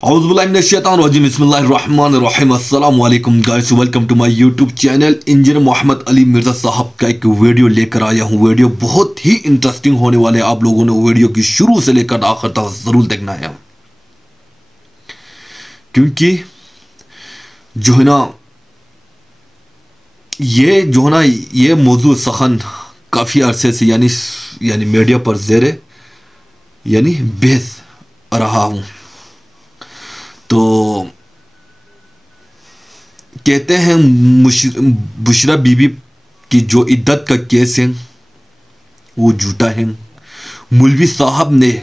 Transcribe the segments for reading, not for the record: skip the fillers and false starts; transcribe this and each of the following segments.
बिस्मिल्लाहिर्रहमानिर्रहीम अस्सलाम वालेकुम guys, welcome to my YouTube channel. Engineer Mohammad Ali Mirza साहब का एक वीडियो लेकर आया हूँ। वीडियो बहुत ही इंटरेस्टिंग होने वाले, आप लोगों ने वीडियो की शुरू से लेकर आखिर तक ज़रूर देखना है, क्योंकि जो है ना ये मौजूद सखन काफ़ी अरसे से यानी मीडिया पर ज़ेरे बहस रहा हूँ। तो कहते हैं बुशरा बीबी की जो इद्दत का केस है वो झूठा है। मौलवी साहब ने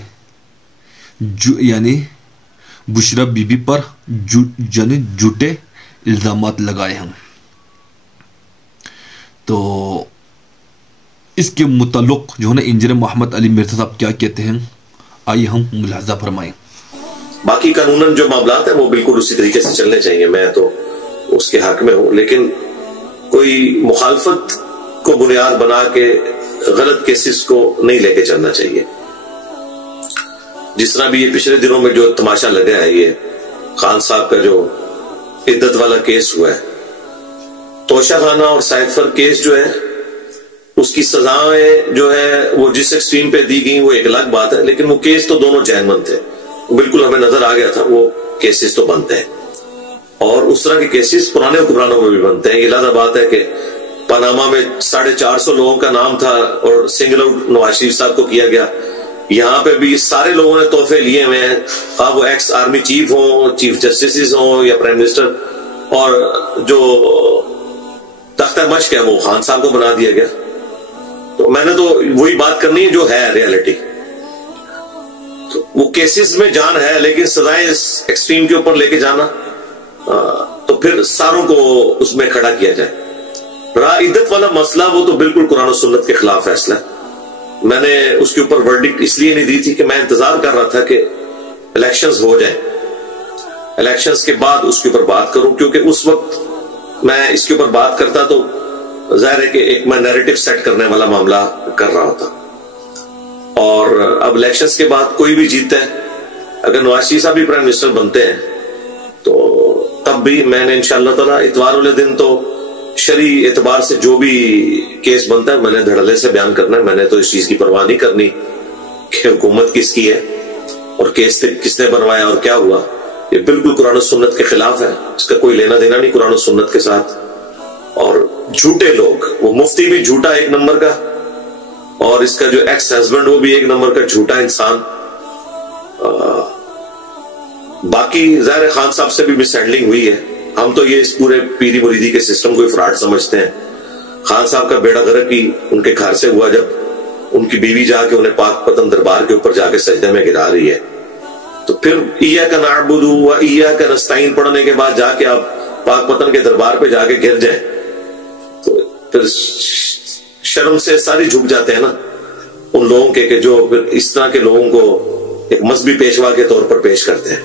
बुशरा बीबी पर झूठे इल्ज़ामात लगाए हैं। तो इसके मुताल्लिक़ जो है ना इंजीनियर मोहम्मद अली मिर्ज़ा साहब क्या कहते हैं, आइए हम मुलाज़ा फरमाएं। बाकी कानूनन जो मामलात हैं वो बिल्कुल उसी तरीके से चलने चाहिए, मैं तो उसके हक में हूं, लेकिन कोई मुखालफत को बुनियाद बना के गलत केसेस को नहीं लेके चलना चाहिए। जिस तरह भी ये पिछले दिनों में जो तमाशा लगा है, ये खान साहब का जो इद्दत वाला केस हुआ है, तोशा खाना और साइफर केस जो है उसकी सजाएं जो है वो जिस एक्सट्रीम पे दी गई वो एक अलग बात है, लेकिन वो केस तो दोनों जैनमंद थे, बिल्कुल हमें नजर आ गया था। वो केसेस तो बनते हैं और उस तरह के केसेस पुराने हुक्मरानों में भी बनते हैं। ये लादा बात है कि पनामा में 450 लोगों का नाम था और सिंगल आउट नवाज शरीफ साहब को किया गया। यहाँ पे भी सारे लोगों ने तोहफे लिए हुए हैं, अब वो एक्स आर्मी चीफ हो, चीफ जस्टिस हो या प्राइम मिनिस्टर, और जो तख्ता मश्क है वो खान साहब को बना दिया गया। तो मैंने तो वही बात करनी है जो है रियलिटी। वो केसेस में जान है, लेकिन सजाएं इस एक्सट्रीम के ऊपर लेके जाना, तो फिर सारों को उसमें खड़ा किया जाए। रहा इद्दत वाला मसला, वो तो बिल्कुल कुरान और सुन्नत के खिलाफ फैसला है। मैंने उसके ऊपर वर्डिक्ट इसलिए नहीं दी थी कि मैं इंतजार कर रहा था कि इलेक्शंस हो जाएं, इलेक्शंस के बाद उसके ऊपर बात करूं, क्योंकि उस वक्त मैं इसके ऊपर बात करता तो जाहिर है कि एक मैं नैरेटिव सेट करने वाला मामला कर रहा होता। और अब इलेक्शंस के बाद कोई भी जीतता है, अगर नवाज शरीफ साहब भी प्राइम मिनिस्टर बनते हैं तो तब भी मैंने इंशाअल्लाह ताला इतवार वाले दिन तो शरी एतबार से जो भी केस बनता है मैंने धड़ल्ले से बयान करना है। मैंने तो इस चीज की परवाह नहीं करनी कि हुकूमत किसकी है और केस किसने बनवाया और क्या हुआ। ये बिल्कुल कुरान और सुन्नत के खिलाफ है, इसका कोई लेना देना नहीं कुरान और सुन्नत के साथ। और झूठे लोग, वो मुफ्ती भी झूठा एक नंबर का, और इसका जो एक्स हस्बैंड वो भी एक नंबर का झूठा इंसान। बाकी जाहिर खान साहब से भी मिसहैंडलिंग हुई है। हम तो ये इस पूरे पीरी मुरीदी के सिस्टम को फ्रॉड समझते हैं। खान साहब का बेड़ा गर्क ही उनके घर से हुआ जब उनकी बीवी जाके उन्हें पाक पतन दरबार के ऊपर जाके सजदे में गिरा रही है। तो फिर इय्याका नअबुदु व इय्याका नस्तईन पढ़ने के बाद जाके आप पाक पतन के दरबार पे जाके गिर जाए तो फिर शर्म से सारी झुक जाते हैं ना उन लोगों के जो इस तरह के लोगों को एक मजहबी पेशवा के तौर पर पेश करते हैं।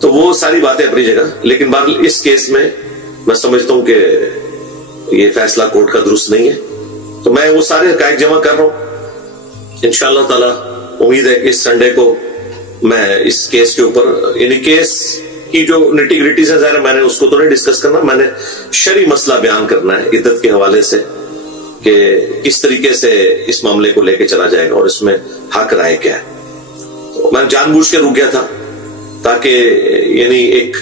तो वो सारी बातें अपनी जगह, लेकिन बहरहाल इस केस में मैं समझता हूं कि ये फैसला कोर्ट का दुरुस्त नहीं है। तो मैं वो सारे हकायक जमा कर रहा हूं। इंशाअल्लाह ताला उम्मीद है कि इस संडे को मैं इस केस के ऊपर, यानी केस की जो निटी ग्रिटीज है, ज़ाहिर मैंने उसको तो नहीं डिस्कस करना, मैंने शरी मसला बयान करना है इद्दत के हवाले से कि किस तरीके से इस मामले को लेके चला जाएगा और इसमें हक राय क्या है। तो मैं जानबूझ के रुक गया था ताकि यानी एक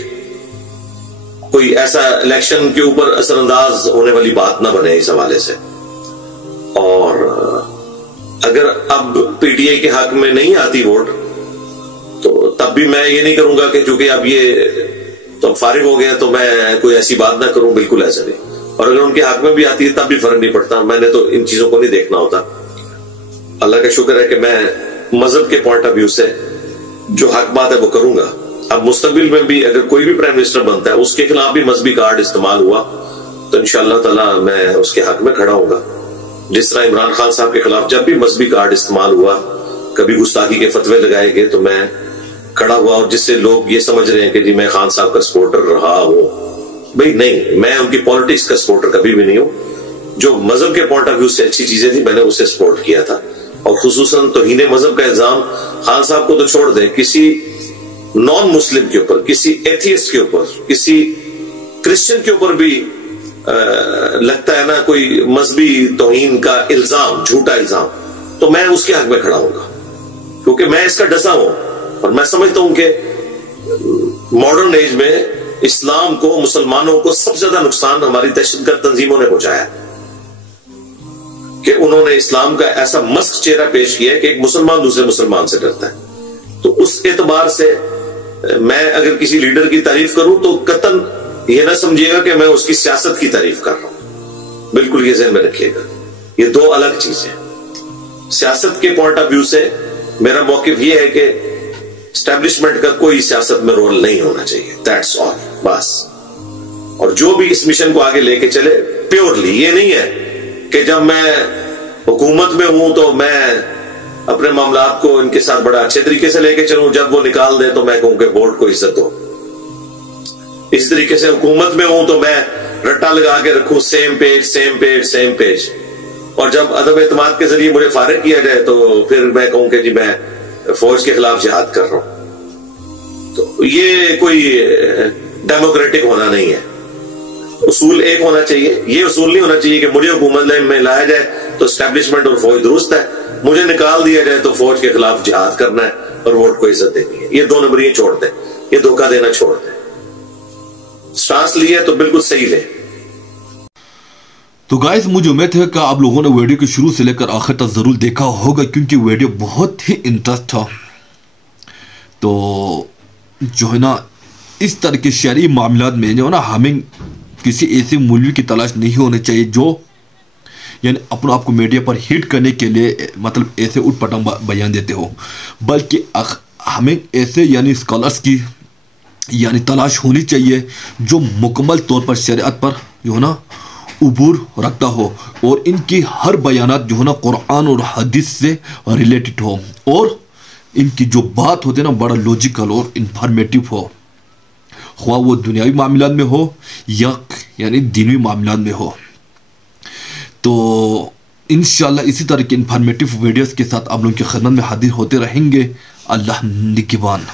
कोई ऐसा इलेक्शन के ऊपर असरअंदाज होने वाली बात ना बने इस हवाले से। और अगर अब पीटीआई के हक में नहीं आती वोट तो तब भी मैं ये नहीं करूंगा कि चूंकि अब ये तो फारिग हो गए तो मैं कोई ऐसी बात ना करूं, बिल्कुल ऐसा नहीं। और अगर उनके हक में भी आती है तब भी फर्क नहीं पड़ता, मैंने तो इन चीजों को नहीं देखना होता। अल्लाह का शुक्र है कि मैं मजहब के पॉइंट ऑफ व्यू से जो हक बात है वो करूंगा। अब मुस्तकबिल में भी अगर कोई भी प्राइम मिनिस्टर बनता है उसके खिलाफ भी मजहबी कार्ड इस्तेमाल हुआ तो इंशाअल्लाह ताला मैं उसके हक में खड़ा होऊंगा। जिस तरह इमरान खान साहब के खिलाफ जब भी मजहबी कार्ड इस्तेमाल हुआ, कभी गुस्ताखी के फतवे लगाए गए तो मैं खड़ा हुआ। और जिससे लोग ये समझ रहे हैं कि जी मैं खान साहब का सपोर्टर रहा हूं, भाई नहीं, मैं उनकी पॉलिटिक्स का सपोर्टर कभी भी नहीं हूं। जो मजहब के पॉइंट ऑफ व्यू से अच्छी चीजें थी मैंने उसे सपोर्ट किया था। और खुसूसन तौहीन मजहब का इल्जाम खान साहब को तो छोड़ दें, किसी नॉन मुस्लिम के ऊपर, किसी एथियस्ट के ऊपर, किसी क्रिश्चियन के ऊपर भी लगता है ना कोई मजहबी तौहीन का इल्जाम, झूठा इल्जाम, तो मैं उसके हक में खड़ा होऊंगा, क्योंकि मैं इसका डसा हूं और मैं समझता हूं कि मॉडर्न एज में इस्लाम को, मुसलमानों को सबसे ज्यादा नुकसान हमारी दहशतगर्द तंजीमों ने पहुंचाया कि उन्होंने इस्लाम का ऐसा मस्क चेहरा पेश किया है कि एक मुसलमान दूसरे मुसलमान से डरता है। तो उस एतबार से मैं अगर किसी लीडर की तारीफ करूं तो कतन ये ना समझिएगा कि मैं उसकी सियासत की तारीफ कर रहा हूं, बिल्कुल ये ज़हन में रखिएगा, ये दो अलग चीजें। सियासत के पॉइंट ऑफ व्यू से मेरा मौक़िफ़ ये है कि एस्टैब्लिशमेंट का कोई सियासत में रोल नहीं होना चाहिए, दैट्स ऑल, बस। और जो भी इस मिशन को आगे लेके चले प्योरली, ये नहीं है कि जब मैं हुकूमत में हूं तो मैं अपने मामलात को इनके साथ बड़ा अच्छे तरीके से लेके चलूं, जब वो निकाल दे तो मैं कहूं कि वोट को इज्जत दो। इस तरीके से हुकूमत में हूं तो मैं रट्टा लगा के रखूं, same page same page same page, और जब अदम एतमाद के जरिए मुझे फारिग किया जाए तो फिर मैं कहूं कि जी मैं फौज के खिलाफ जिहाद कर रहा हूं। तो ये कोई डेमोक्रेटिक होना नहीं है। उसूल एक होना चाहिए, ये उसूल नहीं होना चाहिए कि मुझे हुकूमत में लाया जाए तो एस्टैब्लिशमेंट और फौज दुरुस्त है, मुझे निकाल दिया जाए तो फौज के खिलाफ जिहाद करना है और वोट को इज्जत देनी है। ये दो नंबरियां छोड़ दें, ये धोखा देना छोड़ दें। स्टांस लिया तो बिल्कुल सही ले। तो गाइस, मुझे उम्मीद है कि आप लोगों ने वीडियो के शुरू से लेकर आखिर तक जरूर देखा होगा, क्योंकि वीडियो बहुत ही इंटरेस्ट था। तो जो है ना, इस तरह के शहरी मामलात में जो है ना, हमें किसी ऐसे मौलवी की तलाश नहीं होनी चाहिए जो यानी अपने आप को मीडिया पर हिट करने के लिए मतलब ऐसे उठपटांग बयान देते हो, बल्कि हमें ऐसे यानी स्कॉलर्स की यानी तलाश होनी चाहिए जो मुकम्मल तौर पर शरीयत पर जो है ना उबूर रखता हो, और इनकी हर बयानात जो है ना कुरान और हदीस से रिलेटेड हो, और इनकी जो बात होती है ना बड़ा लॉजिकल और इंफॉर्मेटिव हो, ख्वाह वो दुनियावी मामलात में हो या यानी दीनी मामलात में हो। तो इंशाल्लाह इसी तरह के इंफॉर्मेटिव वीडियोस के साथ आप लोगों की खिदमत में हाजिर होते रहेंगे। अल्लाह निगहबान।